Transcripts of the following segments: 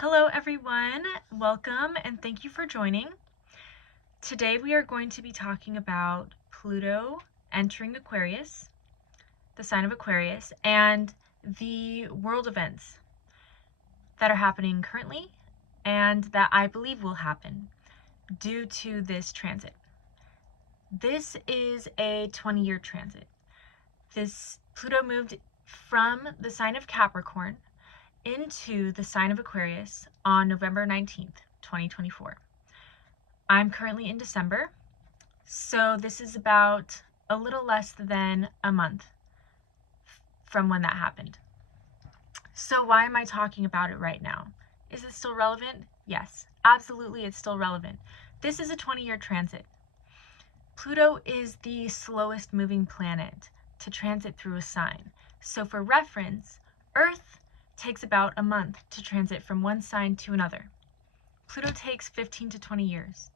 Hello everyone, welcome and thank you for joining. Today we are going to be talking about Pluto entering Aquarius, the sign of Aquarius, and the world events that are happening currently and that I believe will happen due to this transit. This is a 20-year transit. Pluto moved from the sign of Capricorn into the sign of Aquarius on November 19th, 2024. I'm currently in December, so this is about a little less than a month from when that happened. So why am I talking about it right now? Is it still relevant? Yes, absolutely it's still relevant. This is a 20-year transit. Pluto is the slowest moving planet to transit through a sign. So for reference, Earth takes about a month to transit from one sign to another. Pluto takes 15 to 20 years.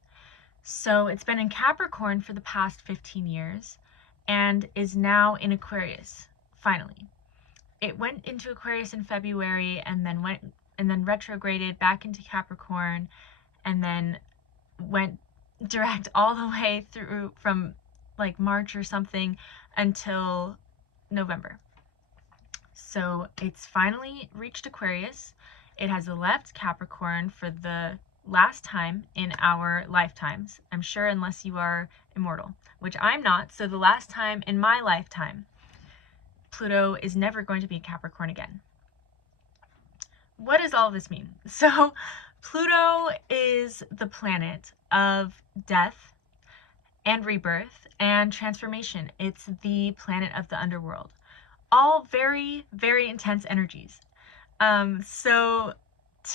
So it's been in Capricorn for the past 15 years and is now in Aquarius, finally. It went into Aquarius in February and then retrograded back into Capricorn and then went direct all the way through from like March or something until November. So it's finally reached Aquarius. It has left Capricorn for the last time in our lifetimes, I'm sure, unless you are immortal, which I'm not. So the last time in my lifetime, Pluto is never going to be Capricorn again. What does all this mean? So Pluto is the planet of death and rebirth and transformation. It's the planet of the underworld. All very, very intense energies. So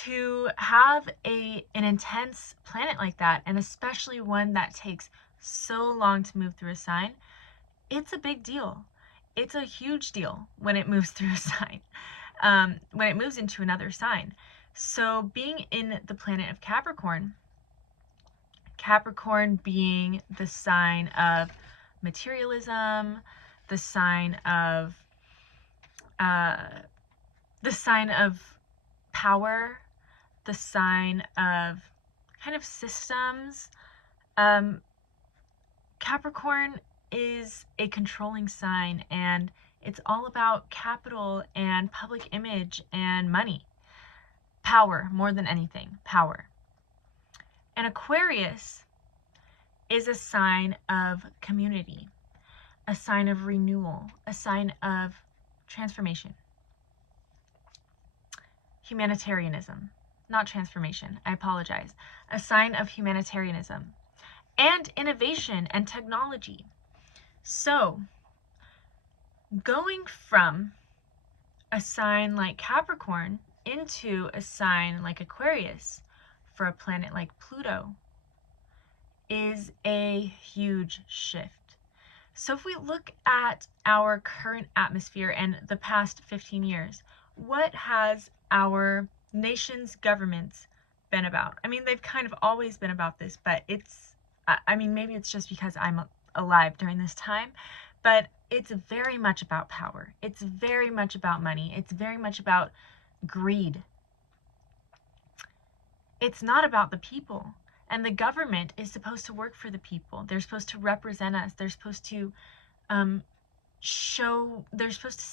to have an intense planet like that, and especially one that takes so long to move through a sign, it's a big deal. It's a huge deal when it moves through a sign, when it moves into another sign. So being in the planet of Capricorn, Capricorn being the sign of materialism, the sign of power, the sign of kind of systems. Capricorn is a controlling sign, and it's all about capital and public image and money. Power, more than anything, power. And Aquarius is a sign of community, a sign of renewal, a sign of transformation. Humanitarianism, not transformation, I apologize. A sign of humanitarianism and innovation and technology. So, going from a sign like Capricorn into a sign like Aquarius for a planet like Pluto is a huge shift. So if we look at our current atmosphere and the past 15 years, what has our nation's governments been about? I mean, they've kind of always been about this, but maybe it's just because I'm alive during this time, but it's very much about power. It's very much about money. It's very much about greed. It's not about the people. And the government is supposed to work for the people. They're supposed to represent us. They're supposed to they're supposed to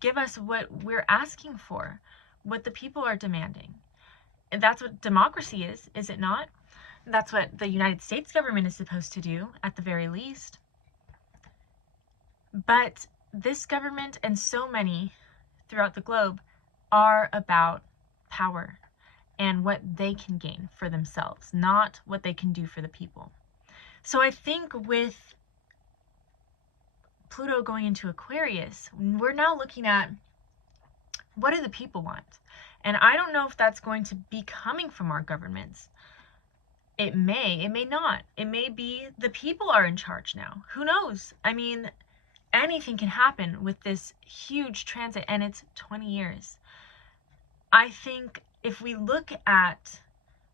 give us what we're asking for, what the people are demanding. And that's what democracy is it not? That's what the United States government is supposed to do, at the very least. But this government and so many throughout the globe are about power and what they can gain for themselves, not what they can do for the people. So I think with Pluto going into Aquarius, we're now looking at what do the people want? And I don't know if that's going to be coming from our governments. It may not. It may be the people are in charge now. Who knows? I mean, anything can happen with this huge transit, and it's 20 years. I think if we look at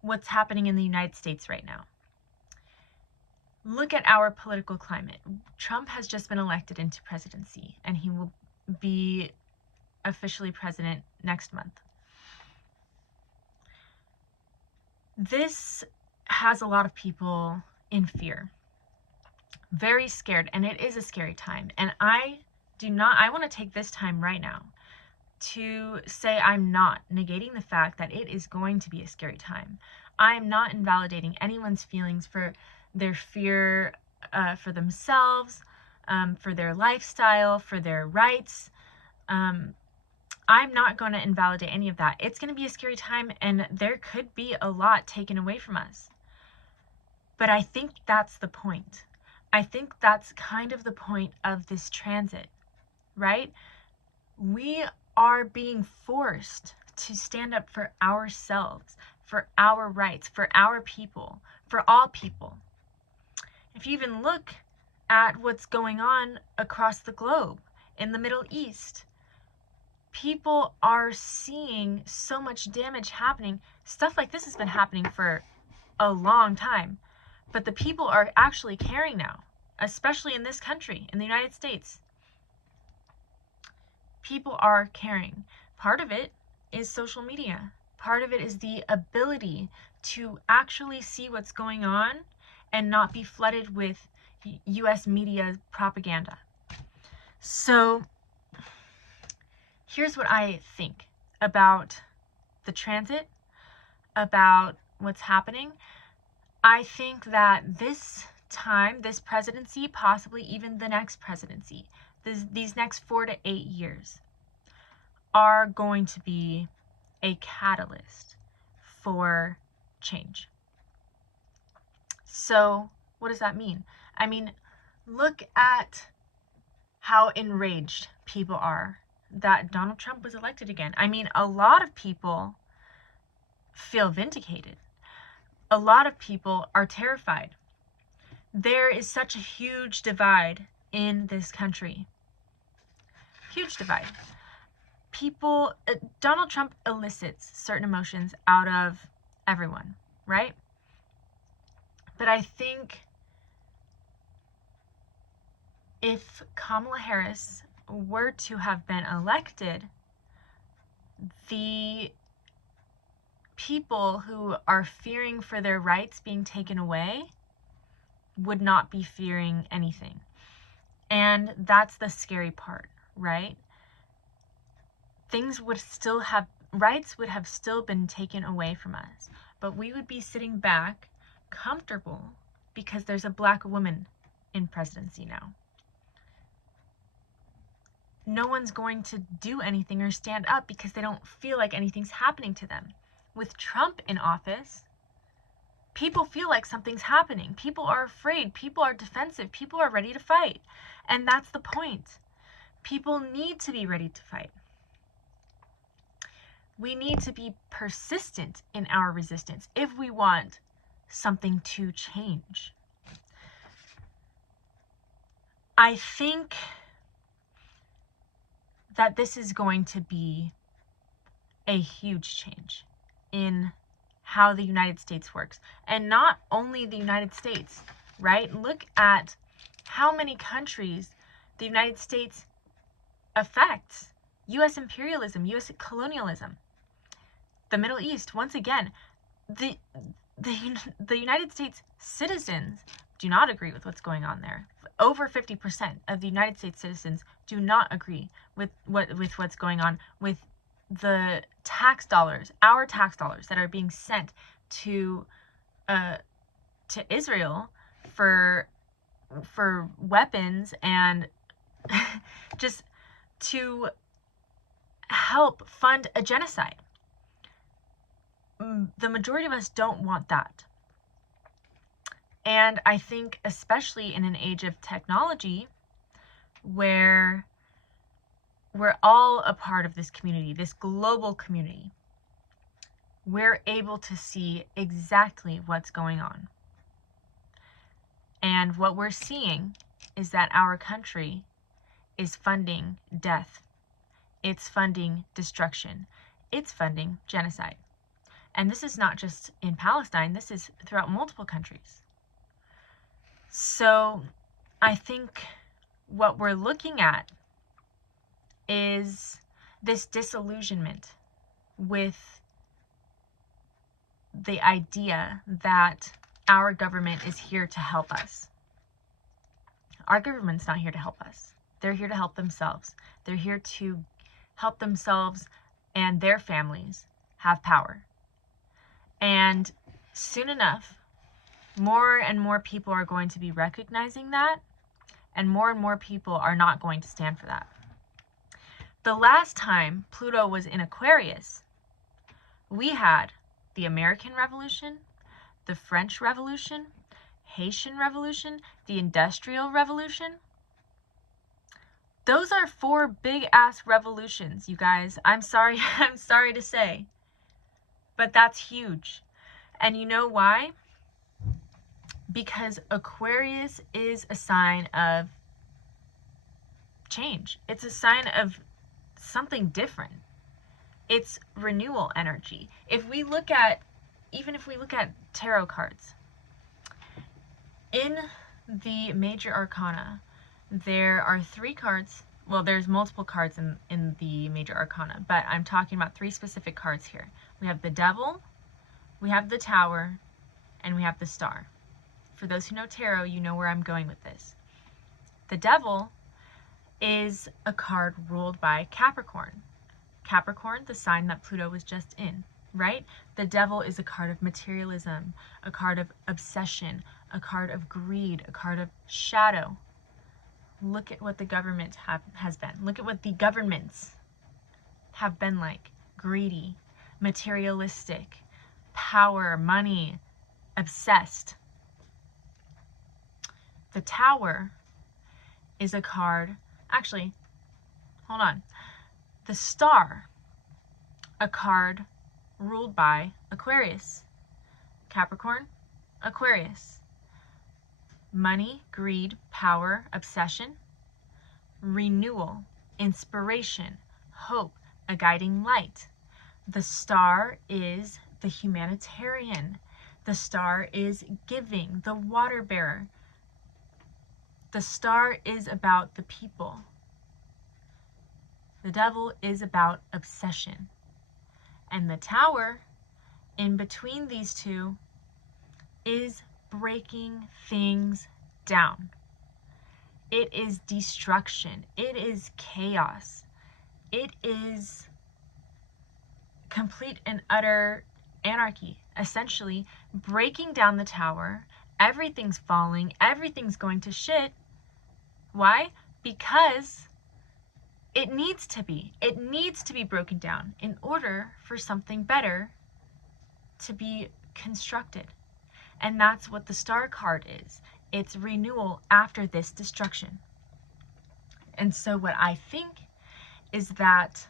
what's happening in the United States right now, look at our political climate. Trump has just been elected into presidency, and he will be officially president next month. This has a lot of people in fear, very scared, and it is a scary time. And I want to take this time right now to say I'm not negating the fact that it is going to be a scary time. I am not invalidating anyone's feelings for their fear, for themselves, for their lifestyle, for their rights. I'm not going to invalidate any of that. It's going to be a scary time, and there could be a lot taken away from us. But I think that's the point. I think that's kind of the point of this transit, right? We are being forced to stand up for ourselves, for our rights, for our people, for all people. If you even look at what's going on across the globe, in the Middle East, people are seeing so much damage happening. Stuff like this has been happening for a long time, but the people are actually caring now, especially in this country, in the United States. People are caring. Part of it is social media. Part of it is the ability to actually see what's going on and not be flooded with US media propaganda. So here's what I think about the transit, about what's happening. I think that this time, this presidency, possibly even the next presidency, these next 4 to 8 years are going to be a catalyst for change. So what does that mean? I mean, look at how enraged people are that Donald Trump was elected again. I mean, a lot of people feel vindicated. A lot of people are terrified. There is such a huge divide in this country. Huge divide. Donald Trump elicits certain emotions out of everyone, right? But I think if Kamala Harris were to have been elected, the people who are fearing for their rights being taken away would not be fearing anything. And that's the scary part, right? Rights would have still been taken away from us, but we would be sitting back comfortable because there's a black woman in presidency now. No one's going to do anything or stand up because they don't feel like anything's happening to them. With Trump in office, people feel like something's happening. People are afraid. People are defensive. People are ready to fight. And that's the point. People need to be ready to fight. We need to be persistent in our resistance if we want something to change. I think that this is going to be a huge change in how the United States works. And not only the United States, right? Look at how many countries the United States affects. U.S. imperialism, U.S. colonialism, the Middle East. Once again, the United States citizens do not agree with what's going on there. Over 50% of the United States citizens do not agree with what's going on with the tax dollars, our tax dollars that are being sent to Israel for weapons and just to help fund a genocide. The majority of us don't want that. And I think especially in an age of technology where we're all a part of this community, this global community, we're able to see exactly what's going on. And what we're seeing is that our country is funding death. It's funding destruction. It's funding genocide. And this is not just in Palestine, this is throughout multiple countries. So I think what we're looking at is this disillusionment with the idea that our government is here to help us. Our government's not here to help us. They're here to help themselves. They're here to help themselves and their families have power. And soon enough, more and more people are going to be recognizing that, and more people are not going to stand for that. The last time Pluto was in Aquarius, we had the American Revolution, the French Revolution, Haitian Revolution, the Industrial Revolution. Those are 4 big-ass revolutions, you guys. I'm sorry to say, but that's huge. And you know why? Because Aquarius is a sign of change. It's a sign of something different. It's renewal energy. Even if we look at tarot cards, in the major arcana, there are 3 cards. Well, there's multiple cards in the major arcana, but I'm talking about 3 specific cards here. We have the Devil, we have the Tower, and we have the Star. For those who know tarot, you know where I'm going with this. The Devil is a card ruled by Capricorn. Capricorn, the sign that Pluto was just in, right? The Devil is a card of materialism, a card of obsession, a card of greed, a card of shadow. Look at what the government has been. Look at what the governments have been like. Greedy, materialistic, power, money, obsessed. The Tower is a card, actually, hold on. The Star, a card ruled by Aquarius. Capricorn, Aquarius. Money, greed, power, obsession, renewal, inspiration, hope, a guiding light. The Star is the humanitarian. The Star is giving, the water bearer. The Star is about the people. The Devil is about obsession. And the Tower, in between these two, is breaking things down. It is destruction. It is chaos. It is complete and utter anarchy. Essentially, breaking down the Tower, everything's falling, everything's going to shit. Why? Because it needs to be. It needs to be broken down in order for something better to be constructed. And that's what the Star card is. It's renewal after this destruction. And so what I think is that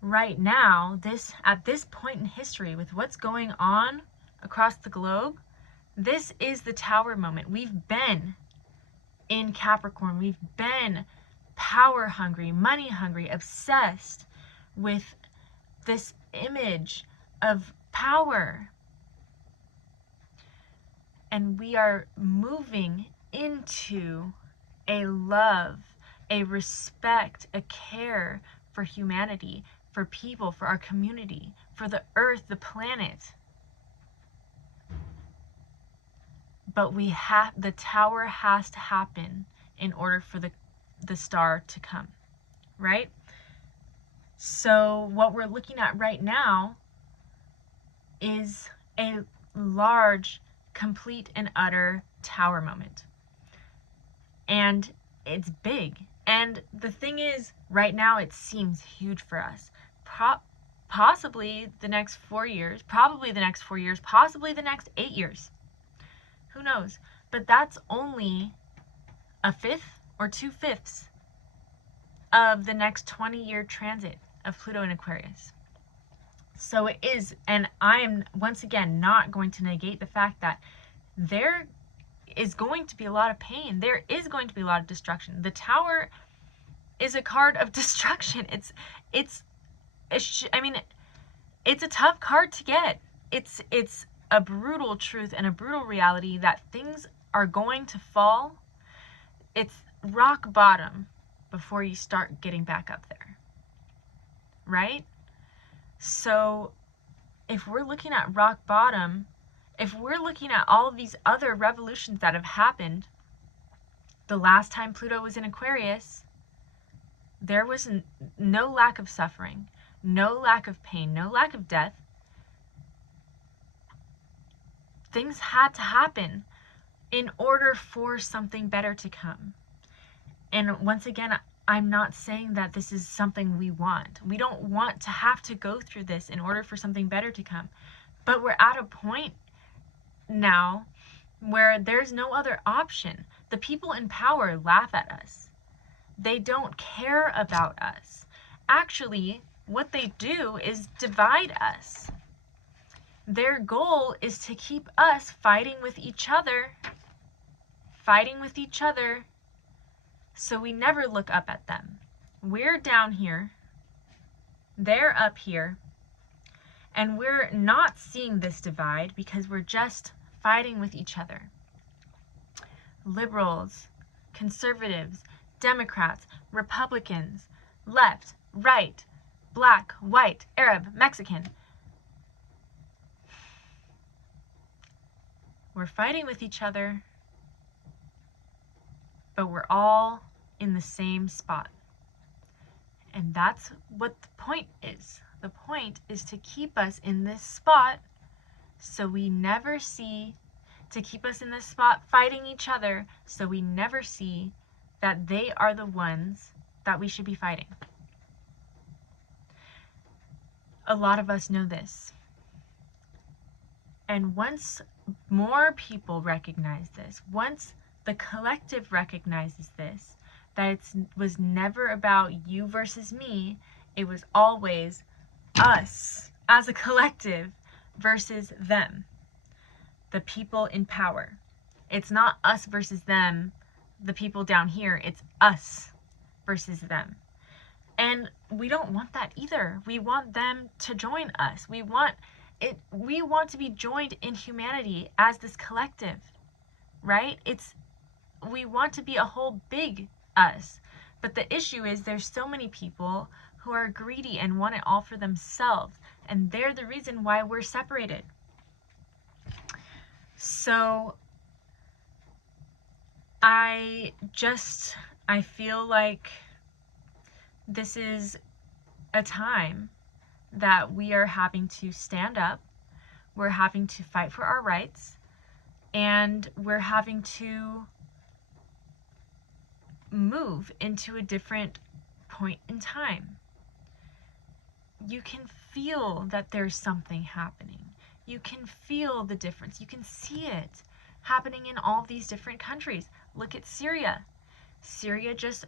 right now, at this point in history, with what's going on across the globe, this is the Tower moment. We've been in Capricorn. We've been power hungry, money hungry, obsessed with this image of power. And we are moving into a love, a respect, a care for humanity, for people, for our community, for the earth, the planet. But the Tower has to happen in order for the Star to come, right? So what we're looking at right now is a large, complete and utter Tower moment. And it's big. And the thing is, right now it seems huge for us. Possibly the next 4 years, probably the next 4 years, possibly the next 8 years. Who knows? But that's only a fifth or 2/5 of the next 20-year transit of Pluto in Aquarius. So it is, and I am once again not going to negate the fact that there is going to be a lot of pain. There is going to be a lot of destruction. The Tower is a card of destruction. It's a tough card to get. It's a brutal truth and a brutal reality that things are going to fall. It's rock bottom before you start getting back up there, right? So if we're looking at rock bottom, if we're looking at all of these other revolutions that have happened, the last time Pluto was in Aquarius, there was no lack of suffering, no lack of pain, no lack of death. Things had to happen in order for something better to come. And once again, I'm not saying that this is something we want. We don't want to have to go through this in order for something better to come. But we're at a point now where there's no other option. The people in power laugh at us. They don't care about us. Actually, what they do is divide us. Their goal is to keep us fighting with each other, so we never look up at them. We're down here, they're up here, and we're not seeing this divide because we're just fighting with each other. Liberals, conservatives, Democrats, Republicans, left, right, black, white, Arab, Mexican. We're fighting with each other, but we're all in the same spot. And that's what the point is. The point is to keep us in this spot so we never see, to keep us in this spot fighting each other so we never see that they are the ones that we should be fighting. A lot of us know this. And once more people recognize this, once the collective recognizes this, that it was never about you versus me, it was always us as a collective versus them, the people in power. It's not us versus them, the people down here, it's us versus them. And we don't want that either. We want them to join us. We want to be joined in humanity as this collective, right? We want to be a whole big us. But the issue is there's so many people who are greedy and want it all for themselves, and they're the reason why we're separated. So I feel like this is a time that we are having to stand up, we're having to fight for our rights, and we're having to move into a different point in time. You can feel that there's something happening. You can feel the difference. You can see it happening in all these different countries. Look at Syria. Syria's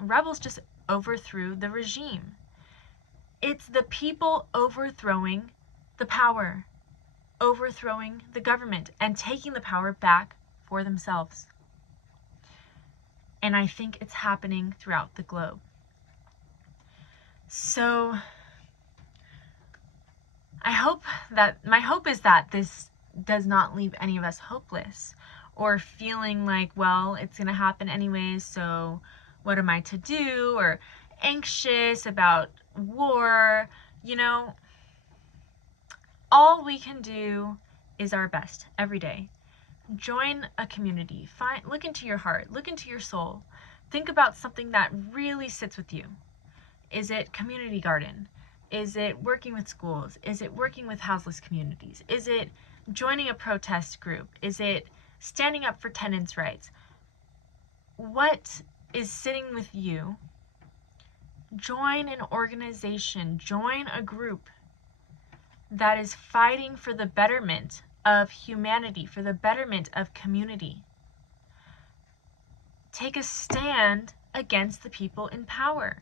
rebels just overthrew the regime. It's the people overthrowing the power, overthrowing the government, and taking the power back for themselves. And I think it's happening throughout the globe. So my hope is that this does not leave any of us hopeless or feeling like, well, it's going to happen anyways, so what am I to do? Or anxious about war. All we can do is our best every day. Join a community. Look into your heart. Look into your soul. Think about something that really sits with you. Is it community garden? Is it working with schools? Is it working with houseless communities? Is it joining a protest group? Is it standing up for tenants' rights? What is sitting with you? Join an organization. Join a group that is fighting for the betterment of humanity, for the betterment of community. Take a stand against the people in power.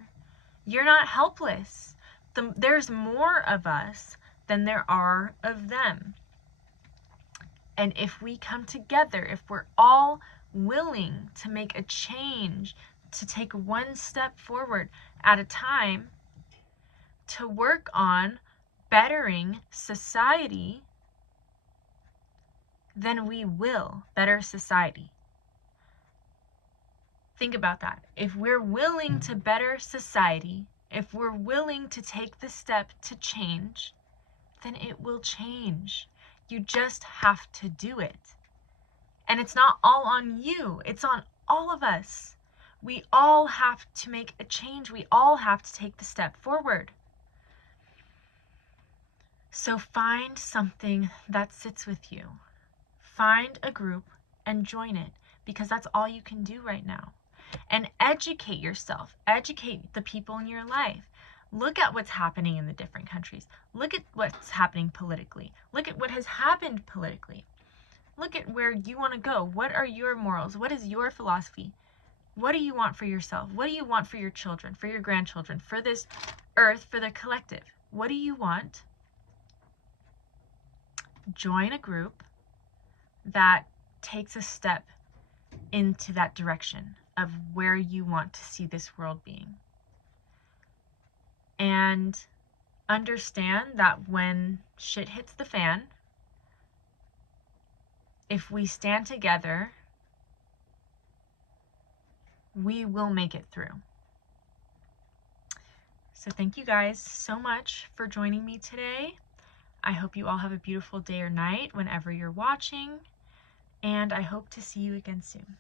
You're not helpless. There's more of us than there are of them. And if we come together, if we're all willing to make a change, to take one step forward at a time, to work on bettering society, then we will better society. Think about that. If we're willing to better society, If we're willing to take the step to change, then it will change. You just have to do it. And it's not all on you, it's on all of us. We all have to make a change. We all have to take the step forward. So find something that sits with you. Find a group and join it, because that's all you can do right now. And educate yourself. Educate the people in your life. Look at what's happening in the different countries. Look at what's happening politically. Look at what has happened politically. Look at where you want to go. What are your morals? What is your philosophy? What do you want for yourself? What do you want for your children, for your grandchildren, for this earth, for the collective? What do you want? Join a group that takes a step into that direction of where you want to see this world being. And understand that when shit hits the fan, if we stand together, we will make it through. So thank you guys so much for joining me today. I hope you all have a beautiful day or night whenever you're watching, and I hope to see you again soon.